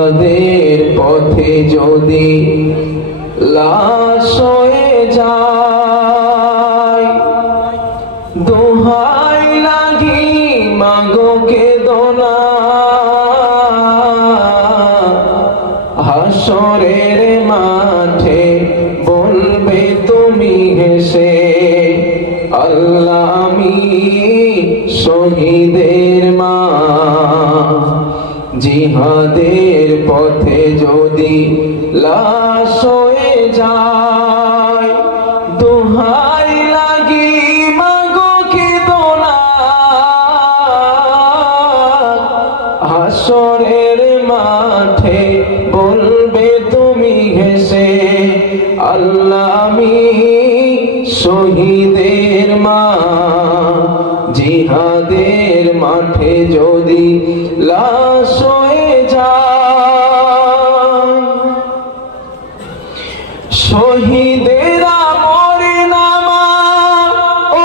তাদের পথে যদি লাশ হয়ে যায়, দোহাই লাগি মাগো কেঁদো না, হাসরের মাঠে বলবে তুমি হেসে, আল্লাহ আমি শহীদের মা। জিহাদের পথে যদি লাশ হয়ে যায়, দোহাই লাগি মাগো কেঁদো না, হাসরের মাঠে বলবে তুমি হেসে, আল্লাহ আমি শহীদের মা। জিহাদের মাঠে যদি লাশ হয়ে যায়, শহীদেরা মরে না মা,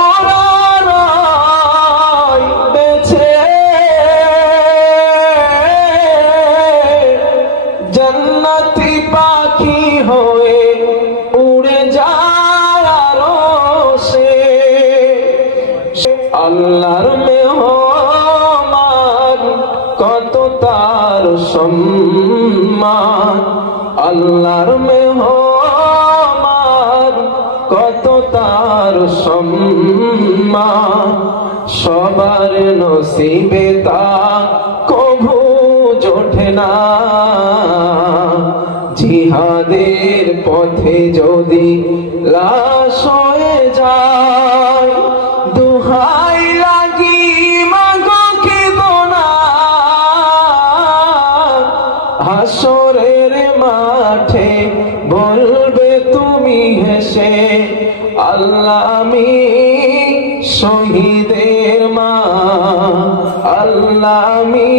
ওরা রয় বেঁচে, জান্নাতি পাখি হয়ে উড়ে যায় আরশে, আল্লাহর মেহমান কত তার সম্মান, আল্লাহর মেহমান কত তার সম্মান, সবার নসিবে তা কভু জোটে না। জিহাদের পথে যদি লাশ হয়ে যায়, দোহাই লাগি মাগো কেঁদো না, হাসরের মাঠে বলবে তুমি হেসে, আল্লাহ আমি শহীদের মা, আল্লাহ আমি